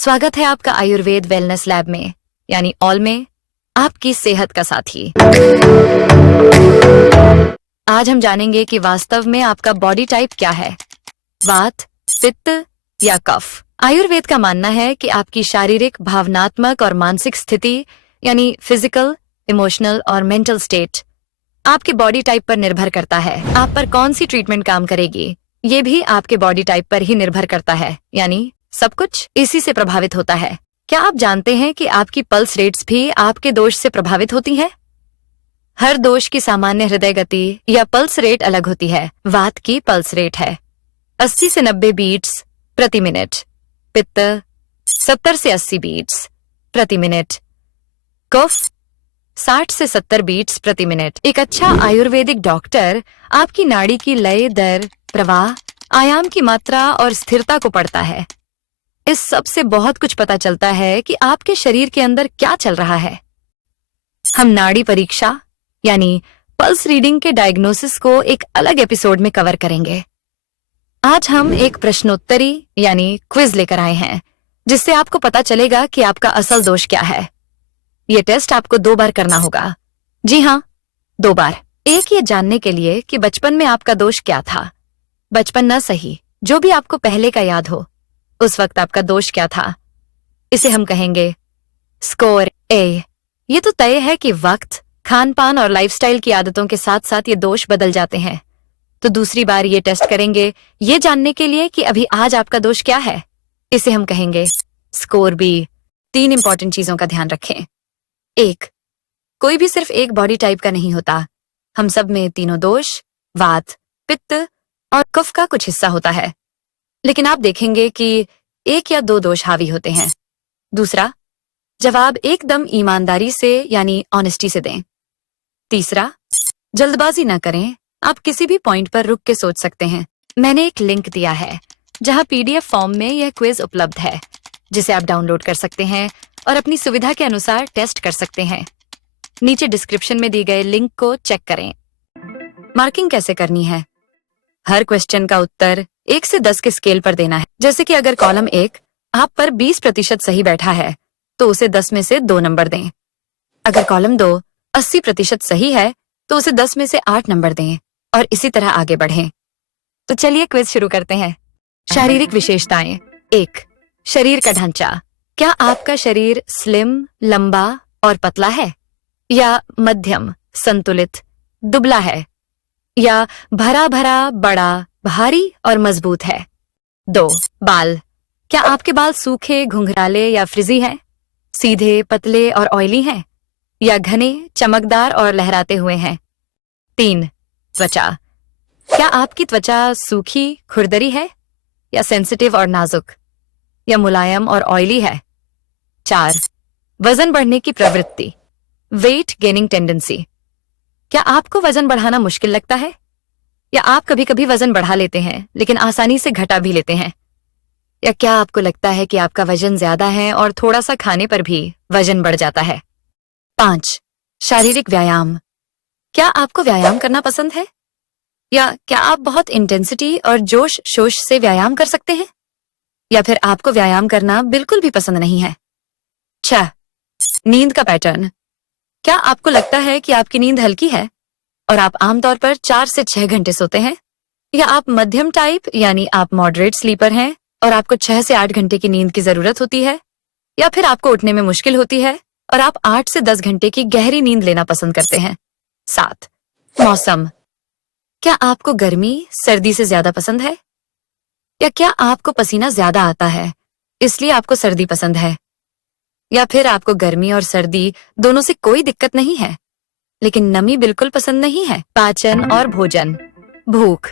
स्वागत है आपका आयुर्वेद वेलनेस लैब में, यानी ऑल में, आपकी सेहत का साथी। आज हम जानेंगे कि वास्तव में आपका बॉडी टाइप क्या है, वात, पित्त या कफ। आयुर्वेद का मानना है कि आपकी शारीरिक, भावनात्मक और मानसिक स्थिति यानी फिजिकल, इमोशनल और मेंटल स्टेट आपके बॉडी टाइप पर निर्भर करता है। आप पर कौन सी ट्रीटमेंट काम करेगी, ये भी आपके बॉडी टाइप पर ही निर्भर करता है, यानी सब कुछ इसी से प्रभावित होता है। क्या आप जानते हैं कि आपकी पल्स रेट्स भी आपके दोष से प्रभावित होती हैं? हर दोष की सामान्य हृदय गति या पल्स रेट अलग होती है। वात की पल्स रेट है 80 से 90 बीट्स प्रति मिनट, पित्त 70 से 80 बीट्स प्रति मिनट, कफ 60 से 70 बीट्स प्रति मिनट। एक अच्छा आयुर्वेदिक डॉक्टर आपकी नाड़ी की लय, दर, प्रवाह, आयाम की मात्रा और स्थिरता को पढ़ता है। इस सब से बहुत कुछ पता चलता है कि आपके शरीर के अंदर क्या चल रहा है। हम नाड़ी परीक्षा यानी पल्स रीडिंग के डायग्नोसिस को एक अलग एपिसोड में कवर करेंगे। आज हम एक प्रश्नोत्तरी यानी क्विज लेकर आए हैं, जिससे आपको पता चलेगा कि आपका असल दोष क्या है। ये टेस्ट आपको 2 बार करना होगा। जी हाँ, 2 बार। एक, ये जानने के लिए कि बचपन में आपका दोष क्या था। बचपन न सही, जो भी आपको पहले का याद हो, उस वक्त आपका दोष क्या था, इसे हम कहेंगे स्कोर ए। ये तो तय है कि वक्त, खान पान और लाइफस्टाइल की आदतों के साथ साथ ये दोष बदल जाते हैं। तो दूसरी बार ये टेस्ट करेंगे ये जानने के लिए कि अभी आज आपका दोष क्या है, इसे हम कहेंगे स्कोर बी। 3 इंपॉर्टेंट चीजों का ध्यान रखें। 1, कोई भी सिर्फ एक बॉडी टाइप का नहीं होता। हम सब में तीनों दोष, वात, पित्त और कफ का कुछ हिस्सा होता है, लेकिन आप देखेंगे कि 1 या 2 दोष हावी होते हैं। दूसरा, जवाब एकदम ईमानदारी से यानी ऑनेस्टी से दें। तीसरा, जल्दबाजी ना करें, आप किसी भी पॉइंट पर रुक के सोच सकते हैं। मैंने एक लिंक दिया है जहां PDF फॉर्म में यह क्विज उपलब्ध है, जिसे आप डाउनलोड कर सकते हैं और अपनी सुविधा के अनुसार टेस्ट कर सकते हैं। नीचे डिस्क्रिप्शन में दी गए लिंक को चेक करें। मार्किंग कैसे करनी है? हर क्वेश्चन का उत्तर 1 से 10 के स्केल पर देना है। जैसे कि अगर कॉलम 1 आप पर 20% सही बैठा है, तो उसे 10 में से 2 नंबर दें। अगर कॉलम 2 80% सही है, तो उसे 10 में से 8 नंबर दें और इसी तरह आगे बढ़ें। तो चलिए क्विज शुरू करते हैं। शारीरिक विशेषताएं। 1, शरीर का ढांचा। क्या आपका शरीर स्लिम, लंबा और पतला है, या मध्यम, संतुलित, दुबला है, या भरा भरा, बड़ा, भारी और मजबूत है? 2, बाल। क्या आपके बाल सूखे, घुंघराले या फ्रिजी हैं, सीधे, पतले और ऑयली हैं, या घने, चमकदार और लहराते हुए हैं? 3, त्वचा। क्या आपकी त्वचा सूखी, खुरदरी है, या सेंसिटिव और नाजुक, या मुलायम और ऑयली है? 4, वजन बढ़ने की प्रवृत्ति, वेट गेनिंग टेंडेंसी। क्या आपको वजन बढ़ाना मुश्किल लगता है, या आप कभी कभी वजन बढ़ा लेते हैं लेकिन आसानी से घटा भी लेते हैं? या क्या आपको लगता है कि आपका वजन ज्यादा है और थोड़ा सा खाने पर भी वजन बढ़ जाता है? 5, शारीरिक व्यायाम। क्या आपको व्यायाम करना पसंद है, या क्या आप बहुत इंटेंसिटी और जोश शोश से व्यायाम कर सकते हैं, या फिर आपको व्यायाम करना बिल्कुल भी पसंद नहीं है? 6, नींद का पैटर्न। क्या आपको लगता है कि आपकी नींद हल्की है और आप आमतौर पर 4 से 6 घंटे सोते हैं, या आप मध्यम टाइप यानी आप मॉडरेट स्लीपर हैं और आपको 6 से 8 घंटे की नींद की जरूरत होती है, या फिर आपको उठने में मुश्किल होती है और आप 8 से 10 घंटे की गहरी नींद लेना पसंद करते हैं? 7, मौसम। क्या आपको गर्मी सर्दी से ज्यादा पसंद है, या क्या आपको पसीना ज्यादा आता है इसलिए आपको सर्दी पसंद है, या फिर आपको गर्मी और सर्दी दोनों से कोई दिक्कत नहीं है लेकिन नमी बिल्कुल पसंद नहीं है? पाचन और भोजन। भूख।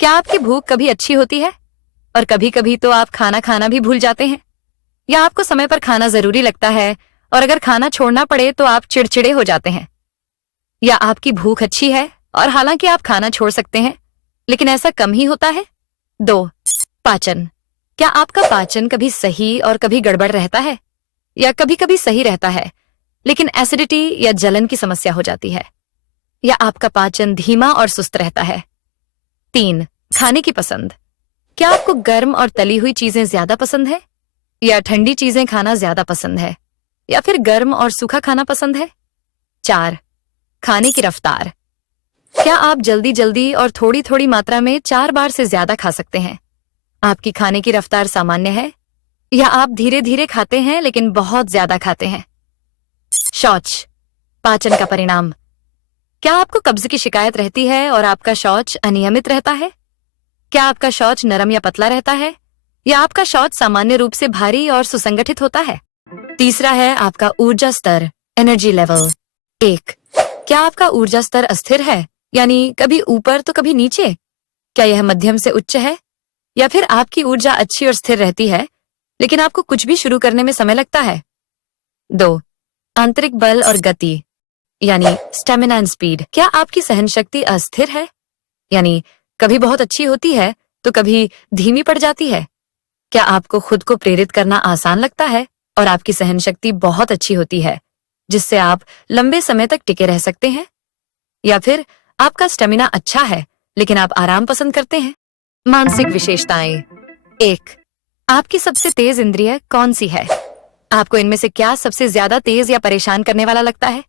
क्या आपकी भूख कभी अच्छी होती है और कभी कभी तो आप खाना खाना भी भूल जाते हैं, या आपको समय पर खाना जरूरी लगता है और अगर खाना छोड़ना पड़े तो आप चिड़चिड़े हो जाते हैं? या आपकी भूख अच्छी है और हालांकि आप खाना छोड़ सकते हैं लेकिन ऐसा कम ही होता है? 2, पाचन। क्या आपका पाचन कभी सही और कभी गड़बड़ रहता है, या कभी कभी सही रहता है लेकिन एसिडिटी या जलन की समस्या हो जाती है, या आपका पाचन धीमा और सुस्त रहता है? 3, खाने की पसंद। क्या आपको गर्म और तली हुई चीजें ज्यादा पसंद है, या ठंडी चीजें खाना ज्यादा पसंद है, या फिर गर्म और सूखा खाना पसंद है? 4. खाने की रफ्तार। क्या आप जल्दी जल्दी और थोड़ी थोड़ी मात्रा में 4 बार से ज्यादा खा सकते हैं? आपकी खाने की रफ्तार सामान्य है, या आप धीरे धीरे खाते हैं लेकिन बहुत ज्यादा खाते हैं? शौच, पाचन का परिणाम। क्या आपको कब्ज की शिकायत रहती है और आपका शौच अनियमित रहता है? क्या आपका शौच नरम या पतला रहता है, या आपका शौच सामान्य रूप से भारी और सुसंगठित होता है? तीसरा है आपका ऊर्जा स्तर, एनर्जी लेवल। 1. क्या आपका ऊर्जा स्तर अस्थिर है, यानी कभी ऊपर तो कभी नीचे? क्या यह मध्यम से उच्च है, या फिर आपकी ऊर्जा अच्छी और स्थिर रहती है लेकिन आपको कुछ भी शुरू करने में समय लगता है? 2. आंतरिक बल और गति, यानी स्टेमिना एंड स्पीड। क्या आपकी सहन शक्ति अस्थिर है, यानी कभी बहुत अच्छी होती है तो कभी धीमी पड़ जाती है? क्या आपको खुद को प्रेरित करना आसान लगता है और आपकी सहन शक्ति बहुत अच्छी होती है जिससे आप लंबे समय तक टिके रह सकते हैं? या फिर आपका स्टेमिना अच्छा है लेकिन आप आराम पसंद करते हैं? मानसिक विशेषताएं। 1. आपकी सबसे तेज इंद्रिय कौन सी है? आपको इनमें से क्या सबसे ज्यादा तेज या परेशान करने वाला लगता है?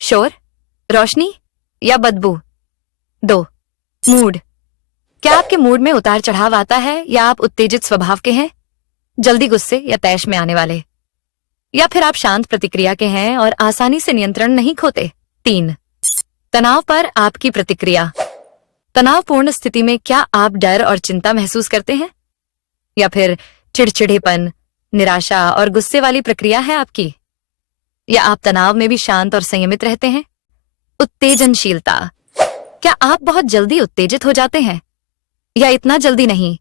शोर, रोशनी या बदबू? 2. मूड। क्या आपके मूड में उतार चढ़ाव आता है, या आप उत्तेजित स्वभाव के हैं, जल्दी गुस्से या तैश में आने वाले? या फिर आप शांत प्रतिक्रिया के हैं और आसानी से नियंत्रण नहीं खोते? 3. तनाव पर आपकी प्रतिक्रिया। तनावपूर्ण स्थिति में क्या आप डर और चिंता महसूस करते हैं, या फिर चिड़चिड़ेपन, निराशा और गुस्से वाली प्रक्रिया है आपकी? या आप तनाव में भी शांत और संयमित रहते हैं? उत्तेजनशीलता। क्या आप बहुत जल्दी उत्तेजित हो जाते हैं, या इतना जल्दी नहीं?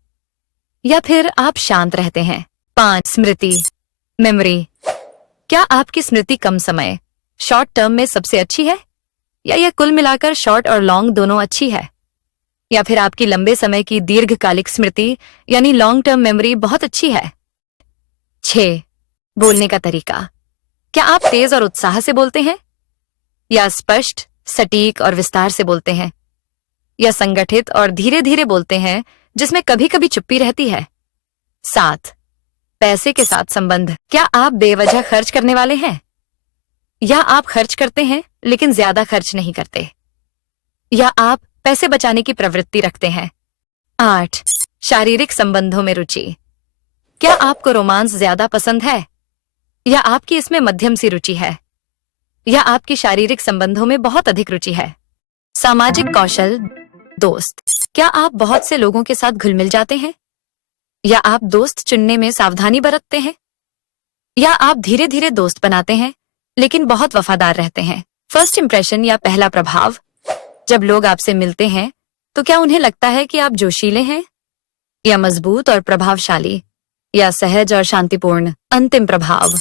या फिर आप शांत रहते हैं? 5. स्मृति, मेमोरी। क्या आपकी स्मृति कम समय, शॉर्ट टर्म में सबसे अच्छी है, या यह कुल मिलाकर शॉर्ट और लॉन्ग दोनों अच्छी है? या फिर आपकी लंबे समय की दीर्घकालिक स्मृति यानी लॉन्ग टर्म मेमोरी बहुत अच्छी है? 6. बोलने का तरीका। क्या आप तेज और उत्साह से बोलते हैं, या स्पष्ट, सटीक और विस्तार से बोलते हैं, या संगठित और धीरे धीरे बोलते हैं जिसमें कभी कभी चुप्पी रहती है? 7. पैसे के साथ संबंध। क्या आप बेवजह खर्च करने वाले हैं, या आप खर्च करते हैं लेकिन ज्यादा खर्च नहीं करते? या आप पैसे बचाने की प्रवृत्ति रखते हैं? 8. शारीरिक संबंधों में रुचि। क्या आपको रोमांस ज्यादा पसंद है, या आपकी इसमें मध्यम सी रुचि है, या आपकी शारीरिक संबंधों में बहुत अधिक रुचि है? सामाजिक कौशल, दोस्त। क्या आप बहुत से लोगों के साथ घुल मिल जाते हैं, या आप दोस्त चुनने में सावधानी बरतते हैं? या आप धीरे धीरे दोस्त बनाते हैं लेकिन बहुत वफादार रहते हैं? फर्स्ट इंप्रेशन या पहला प्रभाव। जब लोग आपसे मिलते हैं तो क्या उन्हें लगता है कि आप जोशीले हैं, या मजबूत और प्रभावशाली, या सहज और शांतिपूर्ण? अंतिम प्रभाव।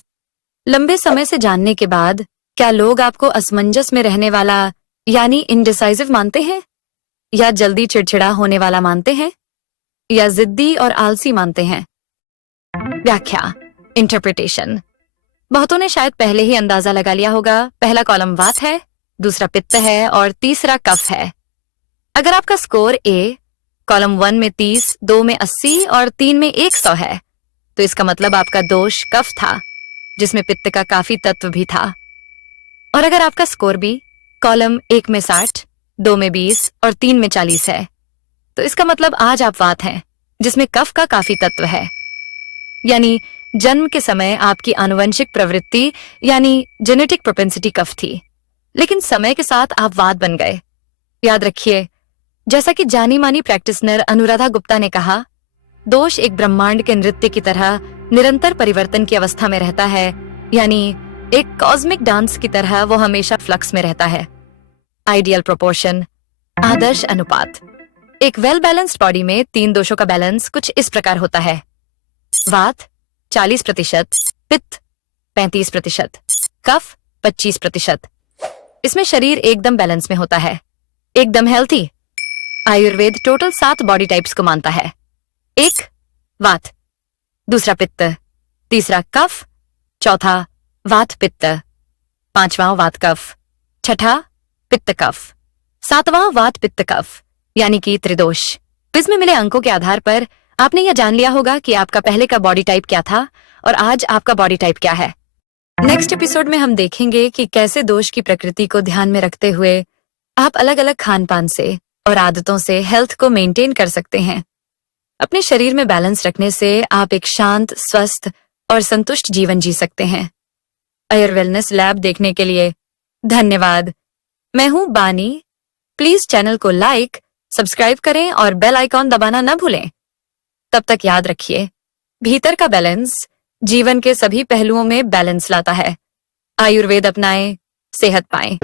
लंबे समय से जानने के बाद क्या लोग आपको असमंजस में रहने वाला यानी इनडिसाइसिव मानते हैं, या जल्दी चिड़चिड़ा होने वाला मानते हैं, या जिद्दी और आलसी मानते हैं? व्याख्या, इंटरप्रिटेशन। बहुतों ने शायद पहले ही अंदाजा लगा लिया होगा। पहला कॉलम वात है, दूसरा पित्त है और तीसरा कफ है। अगर आपका स्कोर ए कॉलम 1 में 30, 2 में 80 और 3 में 100 है तो इसका मतलब आपका दोष कफ था जिसमें पित्त का काफी तत्व भी था। और अगर आपका स्कोर भी कॉलम 1 में 60, 2 में 20 और 3 में 40 है तो इसका मतलब आज आप वात हैं जिसमें कफ का काफी तत्व है। यानी जन्म के समय आपकी आनुवंशिक प्रवृत्ति यानी जेनेटिक प्रोपेंसिटी कफ थी, लेकिन समय के साथ आप वात बन गए। याद रखिए, जैसा कि जानी मानी प्रैक्टिसनर अनुराधा गुप्ता ने कहा, दोष एक ब्रह्मांड के नृत्य की तरह निरंतर परिवर्तन की अवस्था में रहता है, यानी एक कॉस्मिक डांस की तरह वो हमेशा फ्लक्स में रहता है। आइडियल प्रोपोर्शन, आदर्श अनुपात। एक वेल बैलेंस्ड बॉडी में 3 दोषों का बैलेंस कुछ इस प्रकार होता है: वात 40%, पित्त 35%, कफ 25%। इसमें शरीर एकदम बैलेंस में होता है, एकदम healthy. Ayurveda total 7 body types को मानता है। 1 वात, दूसरा पित्त, तीसरा कफ, चौथा वात पित्त, पांचवा वात कफ, छठा पित्त कफ, सातवां वात पित्त कफ यानी कि त्रिदोष। क्विज में मिले अंकों के आधार पर आपने यह जान लिया होगा कि आपका पहले का बॉडी टाइप क्या था और आज आपका बॉडी टाइप क्या है। नेक्स्ट एपिसोड में हम देखेंगे कि कैसे दोष की प्रकृति को ध्यान में रखते हुए आप अलग अलग खान पान से और आदतों से हेल्थ को मेंटेन कर सकते हैं। अपने शरीर में बैलेंस रखने से आप एक शांत, स्वस्थ और संतुष्ट जीवन जी सकते हैं। आयुर वेलनेस लैब देखने के लिए धन्यवाद। मैं हूं बानी। प्लीज चैनल को लाइक, सब्सक्राइब करें और बेल आइकॉन दबाना न भूलें। तब तक याद रखिए, भीतर का बैलेंस जीवन के सभी पहलुओं में बैलेंस लाता है। आयुर्वेद अपनाएं, सेहत पाएं।